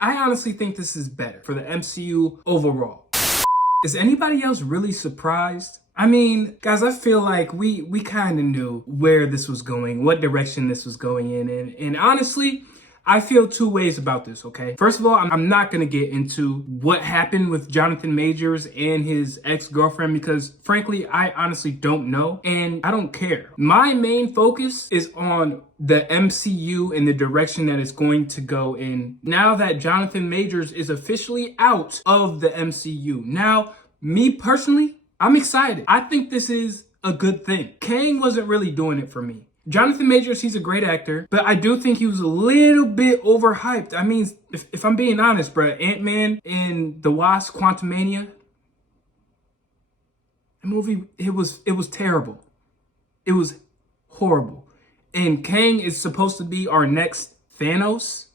I honestly think this is better for the MCU overall. Is anybody else really surprised? I mean, guys, I feel like we kind of knew where this was going, what direction this was going in, and honestly, I feel two ways about this, okay? First of all, I'm not gonna get into what happened with Jonathan Majors and his ex-girlfriend because frankly, I honestly don't know and I don't care. My main focus is on the MCU and the direction that it's going to go in now that Jonathan Majors is officially out of the MCU. Now, me personally, I'm excited. I think this is a good thing. Kang wasn't really doing it for me. Jonathan Majors, he's a great actor, but I do think he was a little bit overhyped. I mean, if I'm being honest, bro, Ant-Man and the Wasp: Quantumania, the movie, it was terrible. It was horrible. And Kang is supposed to be our next Thanos.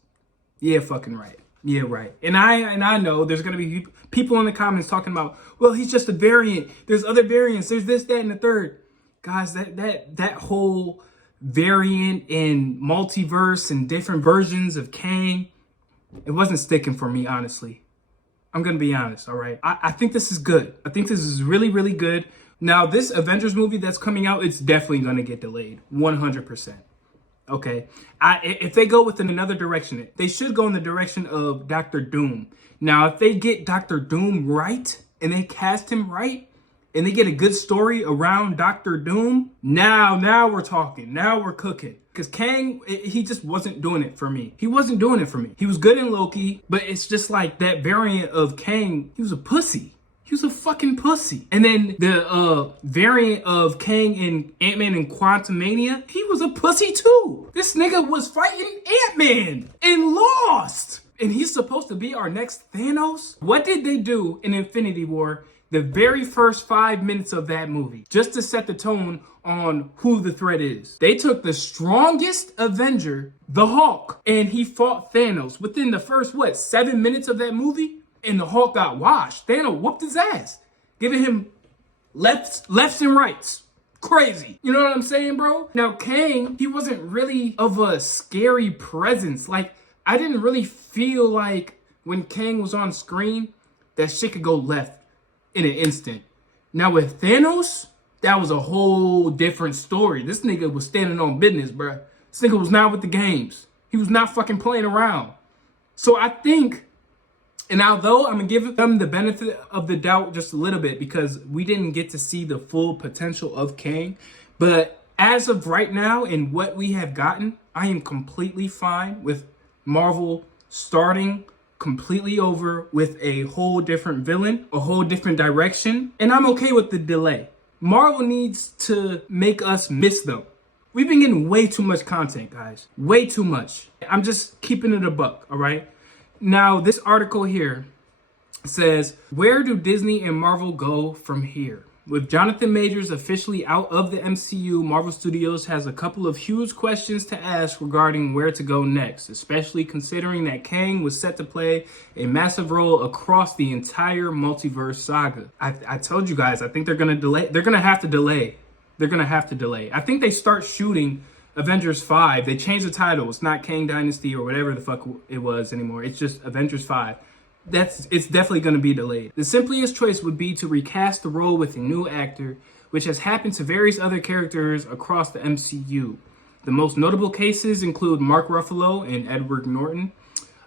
Yeah, fucking right. Yeah, right. And I know there's gonna be people in the comments talking about, well, he's just a variant. There's other variants. There's this, that, and the third. Guys, that whole variant and multiverse and different versions of Kang, it wasn't sticking for me, honestly. I'm gonna be honest, all right? I think this is good. I think this is really, really good. Now, this Avengers movie that's coming out, it's definitely gonna get delayed, 100%. Okay, if they go within another direction, they should go in the direction of Doctor Doom. Now, if they get Doctor Doom right and they cast him right, and they get a good story around Doctor Doom, now we're talking. Now we're cooking. Because Kang, he just wasn't doing it for me. He wasn't doing it for me. He was good in Loki, but it's just like that variant of Kang, he was a pussy. He was a fucking pussy. And then the variant of Kang in Ant-Man and Quantumania, he was a pussy too. This nigga was fighting Ant-Man and lost. And he's supposed to be our next Thanos? What did they do in Infinity War? The very first 5 minutes of that movie, just to set the tone on who the threat is. They took the strongest Avenger, the Hulk, and he fought Thanos within the first, 7 minutes of that movie? And the Hulk got washed. Thanos whooped his ass, giving him lefts and rights. Crazy. You know what I'm saying, bro? Now, Kang, he wasn't really of a scary presence. Like, I didn't really feel like when Kang was on screen, that shit could go left in an instant. Now with Thanos, that was a whole different story. This nigga was standing on business, bruh. This nigga was not with the games. He was not fucking playing around. So I think, and although I'm gonna give them the benefit of the doubt just a little bit because we didn't get to see the full potential of Kang, but as of right now and what we have gotten, I am completely fine with Marvel starting completely over with a whole different villain, a whole different direction, and I'm okay with the delay. Marvel needs to make us miss them. We've been getting way too much content, guys. Way too much. I'm just keeping it a buck, all right? Now, this article here says, where do Disney and Marvel go from here? With Jonathan Majors officially out of the MCU, Marvel Studios has a couple of huge questions to ask regarding where to go next, especially considering that Kang was set to play a massive role across the entire multiverse saga. I told you guys, I think they're going to delay. They're going to have to delay. They're going to have to delay. I think they start shooting Avengers 5. They changed the title. It's not Kang Dynasty or whatever the fuck it was anymore. It's just Avengers 5. It's definitely going to be delayed. The simplest choice would be to recast the role with a new actor, which has happened to various other characters across the MCU. The most notable cases include Mark Ruffalo and Edward Norton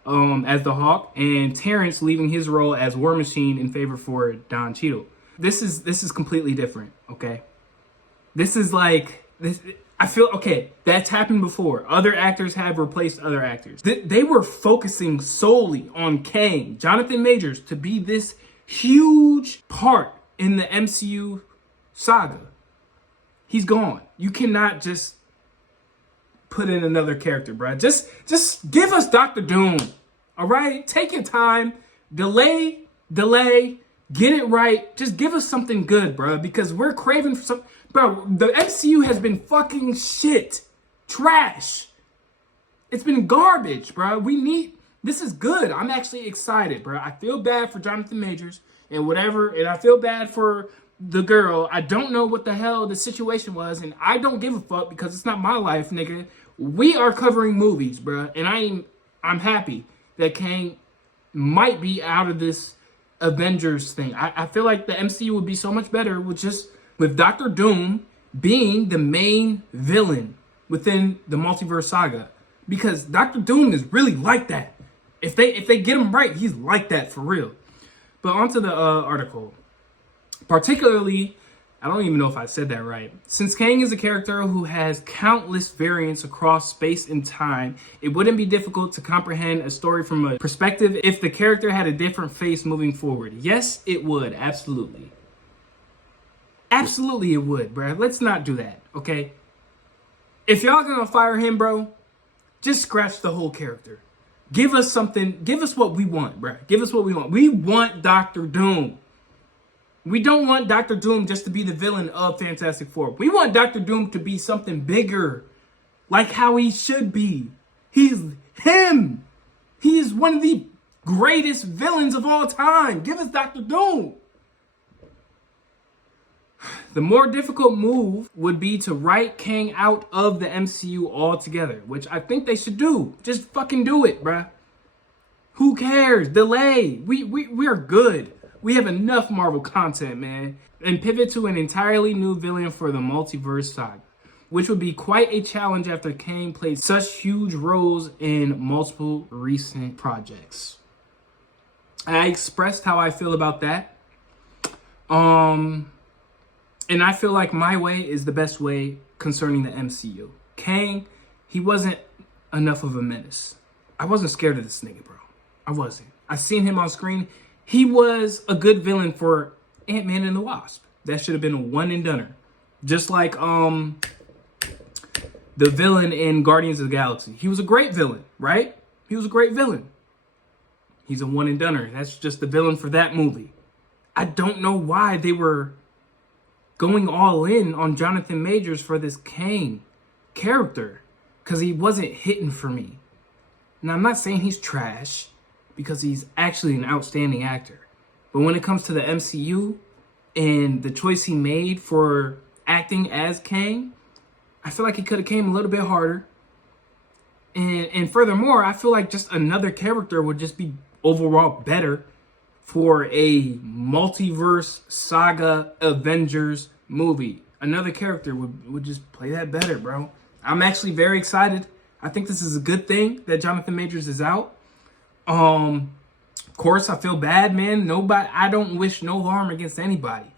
as the Hawk, and Terrence leaving his role as War Machine in favor for Don Cheadle. This is completely different, okay? This is like this. I feel, okay, that's happened before. Other actors have replaced other actors. They were focusing solely on Kang, Jonathan Majors, to be this huge part in the MCU saga. He's gone. You cannot just put in another character, bro. Just give us Doctor Doom, all right? Take your time. Delay, get it right. Just give us something good, bro, because we're craving for something. Bro, the MCU has been fucking shit. Trash. It's been garbage, bro. This is good. I'm actually excited, bro. I feel bad for Jonathan Majors and whatever, and I feel bad for the girl. I don't know what the hell the situation was, and I don't give a fuck because it's not my life, nigga. We are covering movies, bro, and I'm happy that Kang might be out of this Avengers thing. I feel like the MCU would be so much better with Doctor Doom being the main villain within the multiverse saga, because Doctor Doom is really like that. If they get him right, he's like that for real. But onto the article. Particularly, I don't even know if I said that right. Since Kang is a character who has countless variants across space and time, it wouldn't be difficult to comprehend a story from a perspective if the character had a different face moving forward. Yes, it would. Absolutely. Absolutely it would, bro. Let's not do that, okay? If y'all gonna fire him, bro, just scratch the whole character. Give us something. Give us what we want, bro. Give us what we want. We want Doctor Doom. We don't want Doctor Doom just to be the villain of Fantastic Four. We want Doctor Doom to be something bigger, like how he should be. He's him. He is one of the greatest villains of all time. Give us Doctor Doom. The more difficult move would be to write Kang out of the MCU altogether, which I think they should do. Just fucking do it, bruh. Who cares? Delay. We are good. We have enough Marvel content, man. And pivot to an entirely new villain for the multiverse saga, which would be quite a challenge after Kang played such huge roles in multiple recent projects. I expressed how I feel about that. And I feel like my way is the best way concerning the MCU. Kang, he wasn't enough of a menace. I wasn't scared of this nigga, bro. I wasn't. I seen him on screen. He was a good villain for Ant-Man and the Wasp. That should have been a one and doneer. Just like the villain in Guardians of the Galaxy. He was a great villain, right? He was a great villain. He's a one and doneer. That's just the villain for that movie. I don't know why they were going all in on Jonathan Majors for this Kang character, because he wasn't hitting for me. Now, I'm not saying he's trash, because he's actually an outstanding actor. But when it comes to the MCU and the choice he made for acting as Kang, I feel like he could have came a little bit harder. And furthermore, I feel like just another character would just be overall better for a multiverse saga Avengers movie. Another character would just play that better, bro. I'm actually very excited. I think this is a good thing that Jonathan Majors is out. Of course, I feel bad, man. I don't wish no harm against anybody.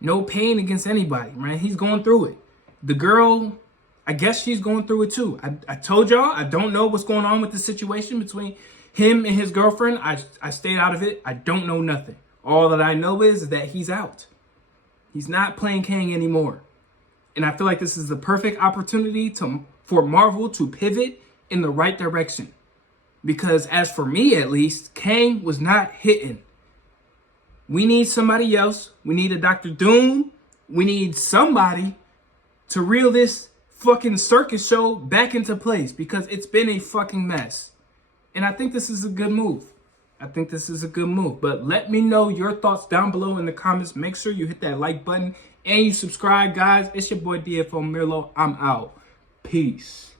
No pain against anybody, man. He's going through it. The girl, I guess she's going through it too. I told y'all, I don't know what's going on with the situation between him and his girlfriend. I stayed out of it. I don't know nothing. All that I know is that he's out. He's not playing Kang anymore. And I feel like this is the perfect opportunity for Marvel to pivot in the right direction. Because as for me, at least, Kang was not hitting. We need somebody else. We need a Doctor Doom. We need somebody to reel this fucking circus show back into place, because it's been a fucking mess. And I think this is a good move. But let me know your thoughts down below in the comments. Make sure you hit that like button and you subscribe, guys. It's your boy DFO Mirlo. I'm out. Peace.